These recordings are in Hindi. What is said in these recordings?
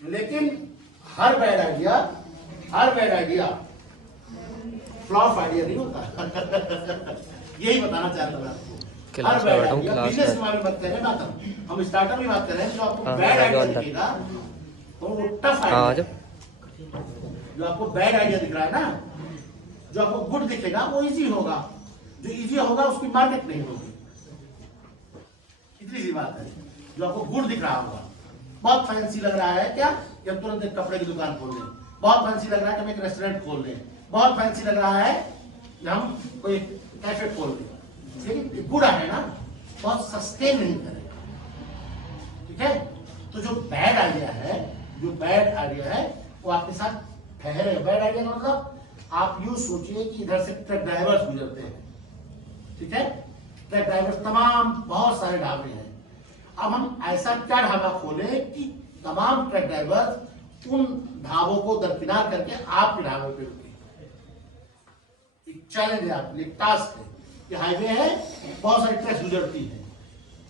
लेकिन हर बैड आइडिया फ्लॉप आइडिया नहीं होता। यही बताना चाहता हूँ आपको। हर बैड आइडिया बिजनेस के बारे में बात कर रहे हैं, बात हम स्टार्टअप में बात कर रहे हैं। जो आपको बैड आइडिया दिखेगा तो वो टफ आइडिया, जो आपको बैड आइडिया दिख रहा है ना, जो आपको गुड दिखेगा वो इजी होगा, जो इजी होगा उसकी मार्केट नहीं होगी। इतनी सी बात है। जो आपको गुड दिख रहा होगा, बहुत फैंसी लग रहा है क्या कि हम तुरंत एक कपड़े की दुकान खोल लें, बहुत फैंसी लग रहा है कि हम एक रेस्टोरेंट खोल लें, बहुत फैंसी लग रहा है कि हम कोई कैफे खोल लें, लेकिन गुड है ना, बहुत सस्टेन नहीं करेगा। ठीक है, तो जो बैड आइडिया है वो आपके साथ ठहरे। बैड आइडिया का मतलब आप यूं सोचिए कि इधर से ट्रक ड्राइवर्स गुजरते हैं, ठीक है, ट्रक ड्राइवर्स तमाम बहुत सारे ढाबे हैं। अब हम ऐसा क्या ढाबा खोले कि तमाम ट्रक ड्राइवर्स उन ढाबों को दरकिनार करके आपके ढाबे पे रुके। एक चैलेंज है आपके लिए, टास्क है। ये हाईवे है, बहुत सारी ट्रक्स गुजरती है,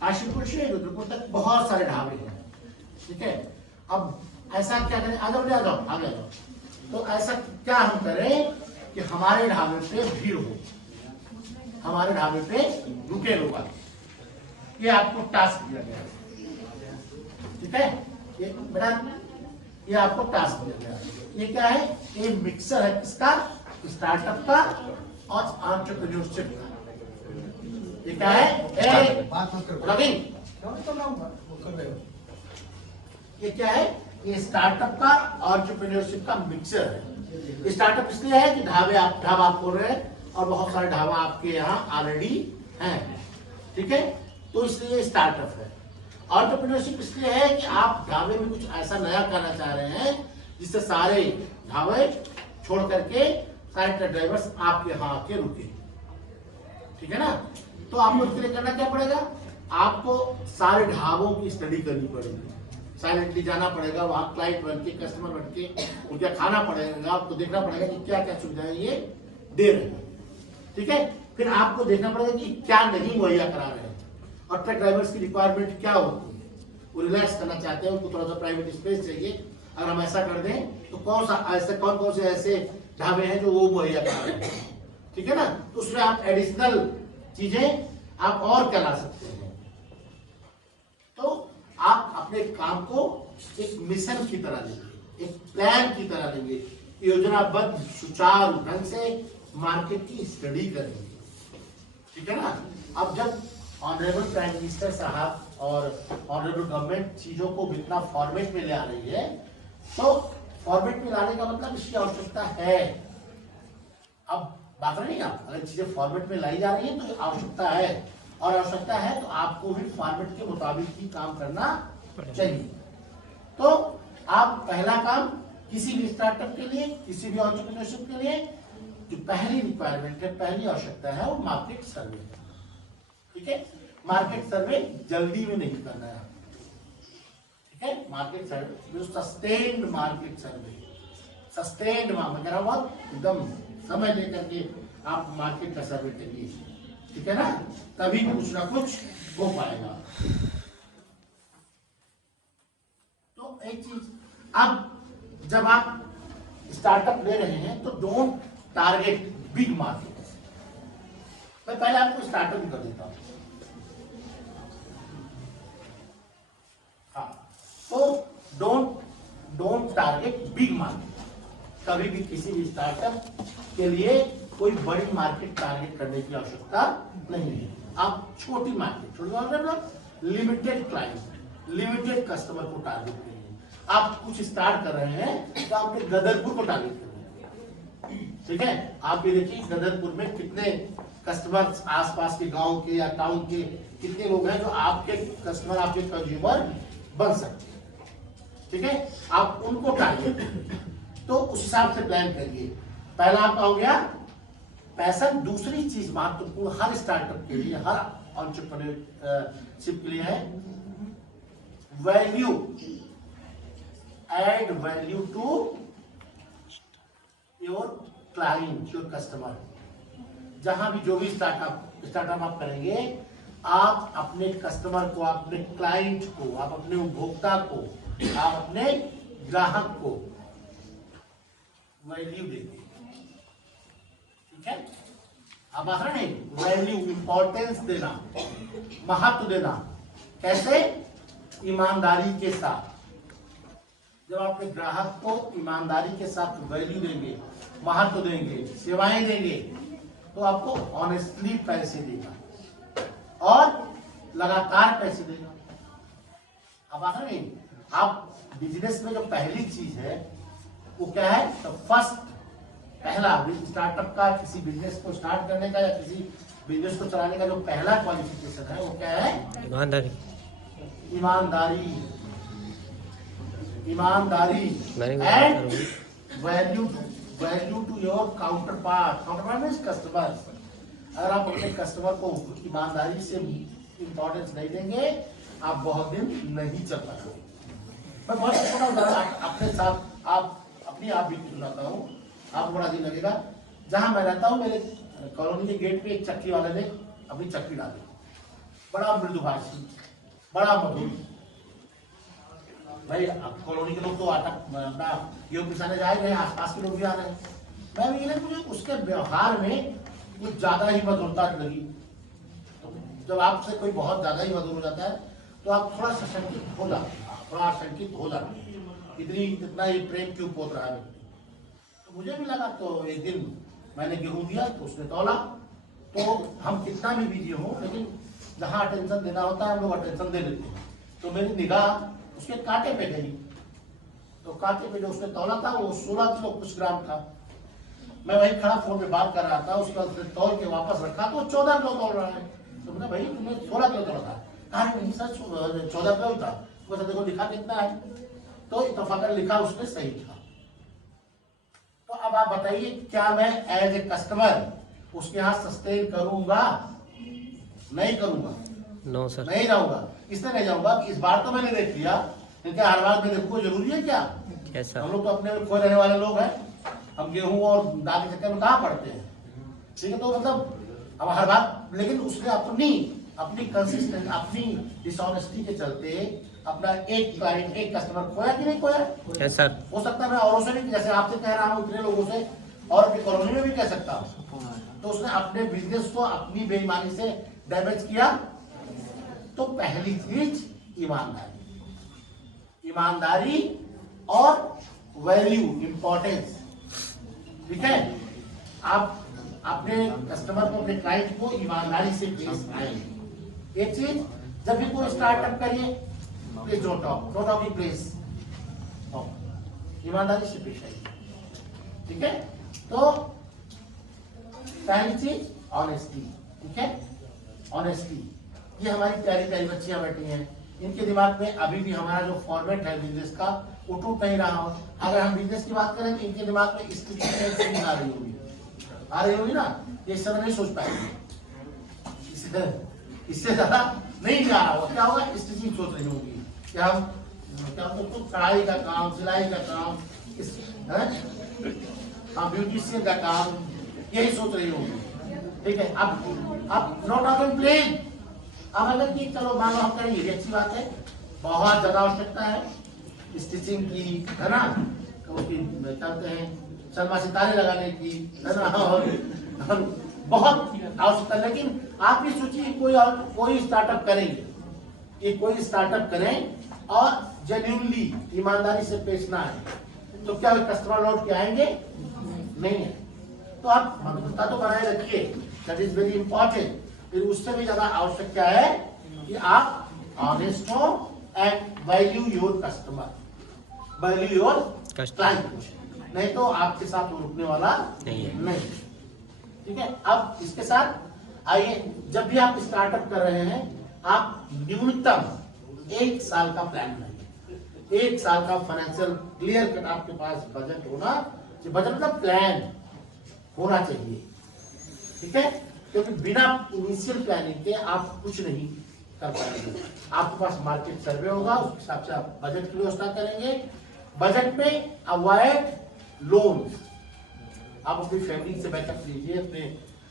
काशीपुर से रुद्रपुर तक बहुत सारे ढाबे हैं, ठीक है। अब ऐसा क्या करें, आ जाओ। तो ऐसा क्या हम करें कि हमारे ढाबे पे भीड़ हो, हमारे ढाबे पे रुके लोग। ये आपको टास्क दिया गया है, ठीक है। ये बेटा, ये आपको टास्क दिया गया है। ये क्या है, ये मिक्सर है किसका, स्टार्टअप का और एंटरप्रेन्योरशिप का। ये क्या है, ये क्या है, ये स्टार्टअप का और एंटरप्रेन्योरशिप का मिक्सर है। स्टार्टअप इसलिए है कि ढाबा आप खोल रहे हैं और बहुत सारे ढाबा आपके यहाँ ऑलरेडी हैं, ठीक है, तो इसलिए स्टार्टअप है। एंटरप्रेन्योरशिप इसलिए है कि आप ढाबे में कुछ ऐसा नया करना चाह रहे हैं जिससे सारे ढाबे छोड़ करके सारे ट्रक ड्राइवर्स आपके यहाँ आके रुके, ठीक है ना। तो आपको इसके लिए करना क्या पड़ेगा, आपको सारे ढाबों की स्टडी करनी पड़ेगी, साइलेंटली जाना पड़ेगा वहां, क्लाइंट बन के, कस्टमर बन के उनका खाना पड़ेगा, आपको देखना पड़ेगा कि क्या क्या सुविधाएं ये दे रहे हैं, ठीक है। फिर आपको देखना पड़ेगा कि क्या नहीं मुहैया करा रहे हैं और ट्रक ड्राइवर्स की रिक्वायरमेंट क्या होती है। वो रिलैक्स करना चाहते हैं, उनको थोड़ा सा प्राइवेट स्पेस चाहिए, अगर हम ऐसा कर दें तो कौन से ऐसे ढाबे हैं जो वो मुहैया करा रहे हैं, ठीक है ना। तो उसमें आप एडिशनल चीजें आप और क्या ला सकते हैं। तो आप अपने काम को एक मिशन की तरह लेंगे, एक प्लान की तरह लेंगे, योजनाबद्ध सुचारू ढंग से मार्केट की स्टडी करेंगे, ठीक है ना। अब जब ऑनरेबल प्राइम मिनिस्टर साहब और ऑनरेबल गवर्नमेंट चीजों को इतना फॉर्मेट में ले आ रही है, तो फॉर्मेट में लाने का मतलब इसकी आवश्यकता है। अब बात नहीं, आप अगर चीजें फॉर्मेट में लाई जा रही है तो आवश्यकता है, और आवश्यकता है तो आपको भी फॉर्मेट के मुताबिक ही काम करना चाहिए। तो आप पहला काम किसी भी स्टार्टअप के लिए, किसी भी एंटरप्रेन्योरशिप के लिए जो पहली रिक्वायरमेंट है, पहली आवश्यकता है, वो मार्केट सर्वे है, ठीक है। मार्केट सर्वे जल्दी में नहीं करना है, ठीक है। मार्केट सर्वे सस्टेन्ड मार्केट सर्वे, सस्टेन्ड मतलब बहुत एकदम समय लेकर के आप मार्केट का सर्वे करिए, ठीक है ना, तभी कुछ ना कुछ हो पाएगा। तो एक चीज, अब जब आप स्टार्टअप ले रहे हैं तो डोंट टारगेट बिग मार्केट। मैं पहले आपको स्टार्टअप कर देता हूं। हाँ, तो डोंट टारगेट बिग मार्केट। कभी भी किसी भी स्टार्टअप के लिए कोई बड़ी मार्केट टारगेट करने की आवश्यकता नहीं है। आप छोटी मार्केट, मतलब लिमिटेड क्लाइंट, लिमिटेड कस्टमर को टारगेट करिए। आप कुछ स्टार्ट कर रहे हैं तो आपके गदरपुर को टारगेट करिए, ठीक है। आप ये देखिए गदरपुर में कितने कस्टमर, आसपास के गांव के या टाउन के कितने लोग हैं जो आपके कस्टमर, आपके कंज्यूमर बन सकते हैं, ठीक है। आप उनको टारगेट, तो उस हिसाब से प्लान करिए। पहला आपका हो गया पैशन। दूसरी चीज महत्वपूर्ण हर स्टार्टअप के लिए, हर एंटरप्रेन्योरशिप के लिए है value, add value to your client, your customer. जहां भी जो भी स्टार्टअप आप करेंगे, आप अपने कस्टमर को, अपने क्लाइंट को, आप अपने उपभोक्ता को, आप अपने ग्राहक को वैल्यू देंगे, ठीक है। अब आखिर नहीं, वैल्यू इंपॉर्टेंस देना, महत्व देना, कैसे? ईमानदारी के साथ। जब आपके ग्राहक को ईमानदारी के साथ वैल्यू देंगे, महत्व देंगे, सेवाएं देंगे, तो आपको ऑनेस्टली पैसे देगा और लगातार पैसे देगा। अब आखिर नहीं, आप बिजनेस में जो पहली चीज है वो क्या है? तो फर्स्ट, पहला स्टार्टअप का, किसी बिजनेस को स्टार्ट करने का या किसी बिजनेस को चलाने का जो पहला क्वालिफिकेशन है वो क्या है? ईमानदारी। ईमानदारी, ईमानदारी and value to your counterpart. Counterpart means customer. अगर आप अपने कस्टमर को ईमानदारी से इंपॉर्टेंस नहीं देंगे, आप बहुत दिन नहीं चल पाएंगे। मैं बहुत छोटा उदाहरण अपने साथ अपनी आप भी सुनाता हूँ, आपको बड़ा दिन लगेगा। जहां मैं रहता हूँ, मेरे कॉलोनी के गेट पे एक चक्की वाले ने अपनी चक्की डाली, बड़ा मृदुभाषी, बड़ा मधुर। भाई अब कॉलोनी के लोग तो आटा अपना गेहूं पिसाने जा रहे हैं, आसपास के लोग भी आ रहे हैं। मैं भी मुझे उसके व्यवहार में कुछ ज्यादा ही मधुरता लगी। तो जब आपसे कोई बहुत ज्यादा ही मधुर हो जाता है तो आप थोड़ा सा शंकित हो जाते, थोड़ा शंकित हो जाते, इतना ये प्रेम क्यों पोत रहा है। तो मुझे भी लगा, तो एक दिन मैंने गेहूं दिया तो उसने तौला। तो हम कितना भी बिजी हो, लेकिन जहाँ अटेंशन देना होता है हम लोग अटेंशन दे देते हैं। तो मेरी निगाह उसके कांटे पे गई, तो कांटे पे जो उसने तौला था वो 16 किलो कुछ ग्राम था। मैं वही खड़ा फोन पे बात कर रहा था, उसका तौल के वापस रखा तो 14 किलो तौल रहा है। तो मैंने भाई तुमने 16 किलो तौला था? कहा नहीं सर 14 किलो था। वैसे देखो लिखा कितना है, तो इत्तेफाकन लिखा उसने सही था। तो अब आप बताइए, क्या मैं एज ए कस्टमर उसके यहाँ सस्टेन करूंगा? नहीं करूंगा। नो सर, नहीं जाऊंगा। इसलिए नहीं जाऊंगा कि इस बार तो मैंने देख लिया, लेकिन हर बार में देखूंगा जरूरी है क्या? कैसा? हम लोग तो अपने में खोए रहने वाले लोग हैं। हम गेहूं और दाल के चक्कर में कहाँ पड़ते हैं? ठीक है, तो मतलब अब हर बार, लेकिन उसने अपनी कंसिस्टेंट, अपनी डिसऑनेस्टी के चलते अपना एक क्लाइंट, एक कस्टमर खोया कि नहीं खोया? Yes sir. हो सकता है मैं औरों से नहीं, जैसे आपसे कह रहा हूँ इतने लोगों से, और अपनी कॉलोनी में भी कह सकता हूँ। तो उसने अपने बिजनेस को अपनी बेईमानी से डैमेज किया। तो पहली चीज ईमानदारी और वैल्यू, इंपॉर्टेंस, ठीक है। आप अपने कस्टमर को, अपने क्लाइंट को ईमानदारी से पेश आएंगे। एक चीज, जब भी कोई स्टार्टअप करिए, please don't talk in place, ईमानदारी से पेश आइए, ठीक है। तो पहली चीज ऑनेस्टी, ठीक है, ऑनेस्टी। ये हमारी प्यारी प्यारी बच्चियां बैठी हैं, इनके दिमाग में अभी भी हमारा जो फॉर्मेट है बिजनेस का वो टूट नहीं रहा हो। अगर हम बिजनेस की बात करें तो इनके दिमाग में स्थिति नहीं आ रही होगी ना, ये इस समय नहीं सोच पाएंगे, इससे ज्यादा नहीं जा रहा होगा। क्या होगा? स्टिचिंग सोच रही होगी कि हम क्या तो कढ़ाई का काम, सिलाई का काम, ब्यूटिशियन का काम, यही सोच रही होगी, ठीक है। अब नॉट ऑन प्लेन, अब अगर कि चलो मान लो हम करेंगे, ये अच्छी बात है, बहुत ज्यादा आवश्यकता है स्टिचिंग की, है ना, उसकी कहते हैं सलमा सितारे लगाने की, है ना, और बहुत आवश्यकता। लेकिन आप ये सोचिए कोई स्टार्टअप करेंगे, ये कोई स्टार्टअप करें और जेन्युइनली ईमानदारी से पेश ना आए, तो क्या कस्टमर लौट के आएंगे? नहीं है। तो आप मधुरता तो बनाए रखिए, दैट इज वेरी इंपॉर्टेंट। फिर उससे भी ज्यादा आवश्यक क्या है कि आप ऑनेस्ट हो and value your customer, value your client. नहीं तो आपके साथ वो रुकने वाला नहीं, ठीक है। अब इसके साथ आइए, जब भी आप स्टार्टअप कर रहे हैं, आप न्यूनतम 1 साल का प्लान बनाइए। 1 साल का फाइनेंशियल क्लियर कट आपके पास बजट होना, बजट मतलब प्लान होना चाहिए, ठीक है। क्योंकि बिना इनिशियल प्लानिंग के आप कुछ नहीं कर पाएंगे। आपके पास मार्केट सर्वे होगा, उस हिसाब से आप बजट की व्यवस्था करेंगे। बजट में अवॉइड लोन, आप अपनी फैमिली से बैकअप लीजिए, अपने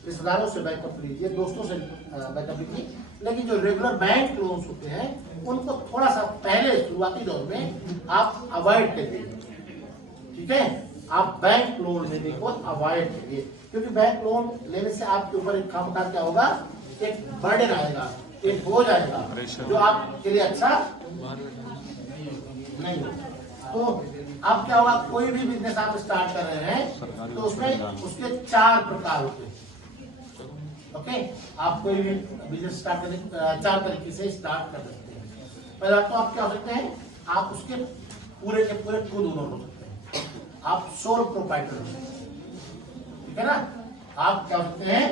रिश्तेदारों से बैकअप लीजिए, दोस्तों से बैकअप लीजिए, लेकिन जो रेगुलर बैंक लोन्स होते हैं उनको थोड़ा सा पहले शुरुआती दौर में आप अवॉइड करिए। ठीक है, आप बैंक लोन लेने को अवॉइड करिए, क्योंकि बैंक लोन लेने से आपके ऊपर एक काम का क्या होगा, एक बर्डन आएगा, एक बोझ आएगा जो आपके लिए अच्छा नहीं होगा। तो आप क्या होगा, कोई भी बिजनेस आप स्टार्ट कर रहे हैं तो उसमें उसके 4 प्रकार होते हैं। ओके, आप कोई भी बिजनेस स्टार्ट करने 4 तरीके से स्टार्ट कर सकते हैं। पहला तो आप क्या हो सकते हैं, आप उसके पूरे के पूरे खुद ओनर हो सकते हैं, आप सोल प्रोप्राइटर हो सकते हैं। ठीक है ना, आप क्या हो सकते हैं,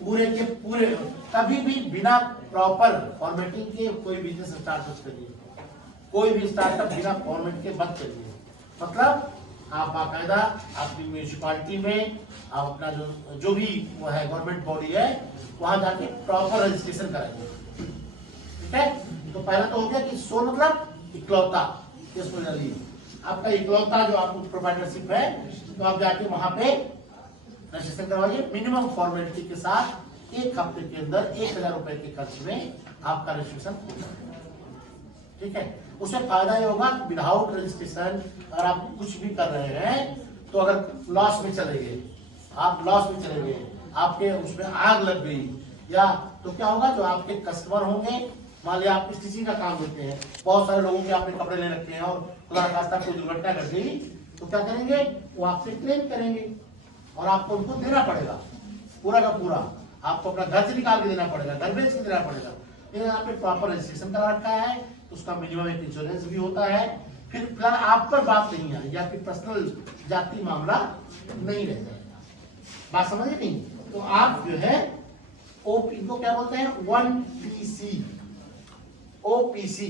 पूरे के पूरे, कभी भी बिना प्रॉपर फॉर्मेटिंग के कोई बिजनेस स्टार्ट मत करिए, कोई भी स्टार्टअप बिना फॉर्मेट के मत करिए। मतलब आप बाकायदा अपनी म्यूनिसिपालिटी में आप अपना जो भी वो है गवर्नमेंट बॉडी है वहां जाके प्रॉपर रजिस्ट्रेशन कराइए। ठीक है, तो पहला तो हो गया कि सोल मतलब इकलौता, इसको जानिए, आपका इकलौता जो आपको प्रोप्राइटरशिप है, तो आप जाके वहां पे रजिस्ट्रेशन करवाइए। मिनिमम फॉर्मेलिटी के साथ 1 हफ्ते के अंदर 1000 रुपए के खर्च में आपका रजिस्ट्रेशन हो जाएगा। ठीक है, उससे फायदा ये होगा कि विदाउट रजिस्ट्रेशन अगर आप कुछ भी कर रहे हैं तो अगर लॉस में चले गए, आप लॉस में चले गए, आपके उसमें आग लग गई या, तो क्या होगा, जो आपके कस्टमर होंगे, मान लिया आप स्टिचिंग का काम देते हैं, बहुत सारे लोगों के आपने कपड़े ले रखे हैं और खुदा खास्ता कोई दुर्घटना कर गई तो क्या करेंगे, वो आपसे क्लेम करेंगे और आपको उनको देना पड़ेगा पूरा का पूरा, आपको अपना घर से निकाल के देना पड़ेगा, घर बेच के देना पड़ेगा। लेकिन आपने प्रॉपर रजिस्ट्रेशन करा रखा है तो उसका मिनिमम एक इंश्योरेंस भी होता है, फिर फिलहाल आप पर बात नहीं आएगी, आपकी पर्सनल जाति मामला नहीं रह जाएगा। बात समझे नहीं? तो आप जो है इनको क्या बोलते हैं, 1PC, OPC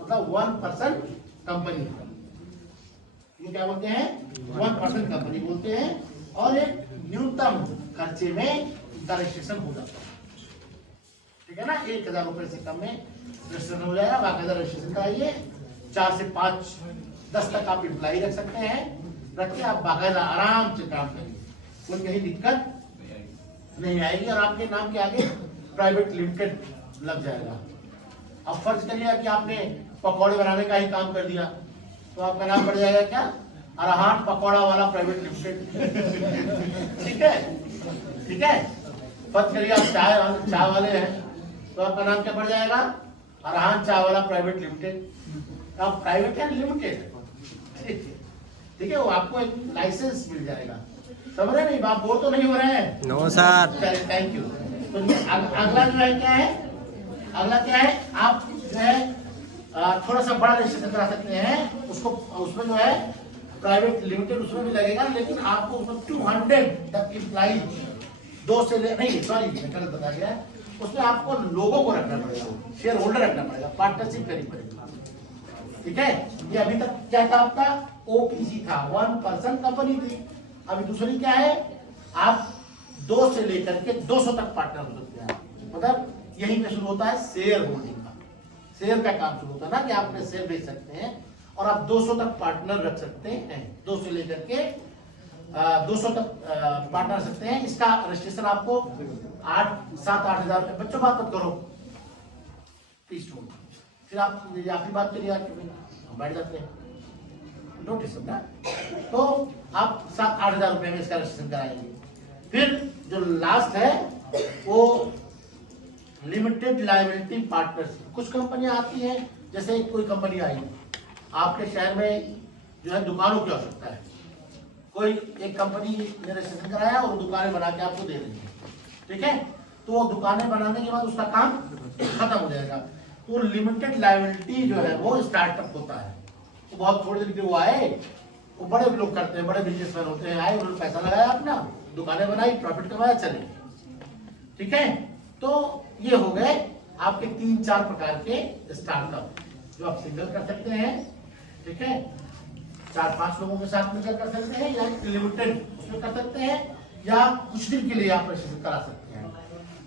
मतलब 1 पर्सन कंपनी, ये क्या बोलते हैं, 1 पर्सन कंपनी बोलते हैं, और एक न्यूनतम खर्चे में इनका रजिस्ट्रेशन हो जाता है। ठीक है ना, 1000 रुपए से कम में रजिस्ट्रेशन हो जाएगा। बाकायदा रजिस्ट्रेशन कराइए, 4 से 5 10 तक आप एम्प्लॉय रख सकते हैं, रख के आप बाकायदा आराम से काम करिए, कोई कहीं दिक्कत नहीं आएगी और आपके नाम के आगे प्राइवेट लिमिटेड लग जाएगा। अब फर्ज करिए कि आपने पकौड़े बनाने का ही काम कर दिया तो आपका नाम पड़ जाएगा क्या, अरहान पकौड़ा वाला प्राइवेट लिमिटेड। ठीक है, ठीक है, फर्ज करिए आप चाय वाले हैं तो आपका नाम क्या पड़ जाएगा, अरहान चाय वाला प्राइवेट लिमिटेड। आप प्राइवेट है लिमिटेड, ठीक है, वो आपको एक लाइसेंस मिल जाएगा। समझ रहे नहीं, आप बोर तो नहीं हो रहे हैं? No sir. चलिए, थैंक यू। तो अगला जो है क्या है, अगला क्या है, आप जो है थोड़ा सा बड़ा रजिस्ट्रेशन करा सकते हैं, उसको उसमें जो है प्राइवेट लिमिटेड उसमें भी लगेगा, लेकिन आपको उसमें 200 तक इम्प्लाई 2 से नहीं, सॉरी गलत बता गया, उसमें आपको लोगों को रखना पड़ेगा, शेयर होल्डर रखना पड़ेगा, पार्टनरशिप करनी पड़ेगी। ठीक है, ये अभी तक क्या था, आपका OPC था, 1 पर्सन कंपनी थी। अभी दूसरी क्या है, आप 2 से लेकर के 200 तक पार्टनर हो सकते हैं। मतलब यही पे शुरू होता है शेयर होल्डिंग का, शेयर का काम शुरू होता है ना, कि आप अपने शेयर बेच सकते हैं और आप 200 तक पार्टनर रख सकते हैं, 2 से लेकर के 200 तक पार्टनर रख सकते हैं। इसका रजिस्ट्रेशन आपको 7-8 हजार रुपए, बच्चों बात मत करो प्लीज, फिर आप आखिरी बात करिए, बैठ जाते हैं, नोटिस ना, तो आप 7-8 हजार रुपए में इसका रजिस्ट्रेशन कराएंगे। फिर जो लास्ट है वो लिमिटेड लायबिलिटी पार्टनरशिप। कुछ कंपनियां आती हैं, जैसे कोई कंपनी आई आपके शहर में जो है दुकानों की आवश्यकता है, कोई एक कंपनी ने रजिस्ट्रेशन कराया और दुकानें बना के आपको दे रही है। ठीक है, तो वो दुकानें बनाने के बाद उसका काम खत्म हो जाएगा, तो लिमिटेड लायबिलिटी जो है वो स्टार्टअप होता है। तो बहुत थोड़ी देर के वो आए, वो बड़े लोग करते हैं, बड़े बिजनेसमैन होते हैं, आए उन्होंने पैसा लगाया, अपना दुकानें बनाई, प्रॉफिट कमाया, चले। ठीक है, तो ये हो गए आपके 3-4 प्रकार के स्टार्टअप जो आप सिंगल कर सकते हैं। ठीक है, 4-5 लोगों के साथ मिलकर कर सकते हैं, या लिमिटेड उसमें कर सकते हैं, या कुछ दिन के लिए आप रजिस्ट्रेशन करा सकते हैं।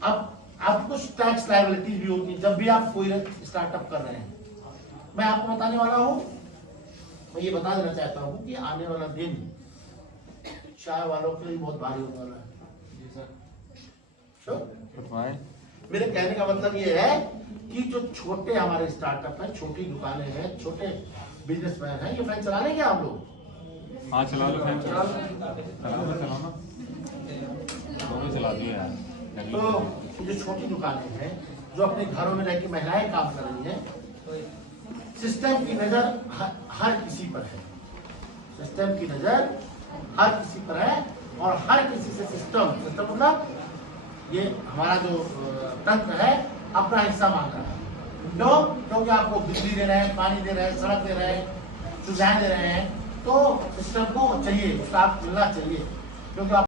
अब आपको कुछ टैक्स लायबिलिटीज भी होती है जब भी आप कोई स्टार्टअप कर रहे हैं। मैं आपको बताने वाला हूं, मैं ये बता देना चाहता हूं कि आने वाला दिन चाय वालों के लिए बहुत भारी होने वाला है। मेरे कहने का मतलब ये है कि जो छोटे हमारे स्टार्टअप है, छोटी दुकानें हैं, छोटे बिजनेसमैन हैं, ये फैन चला लेंगे आप लोग? हाँ चला लो फैन चला लो। चलाना दोनों चला दिए यार। तो जो छोटी दुकानें हैं, जो अपने घरों में रह के महिलाएं काम कर रही हैं, सिस्टम की नजर हर किसी पर है। सिस्टम की नजर हर किसी पर है और हर किसी से सिस्टम मतलब ये हमारा जो तंत्र है अपना हिस्सा मांग रहा है। क्यों? क्योंकि आपको बिजली दे रहे हैं, पानी दे रहे हैं, सड़क दे रहे हैं, सुविधाएं दे रहे हैं, तो सिस्टम को चाहिए, उसका आप मिलना चाहिए, क्योंकि आप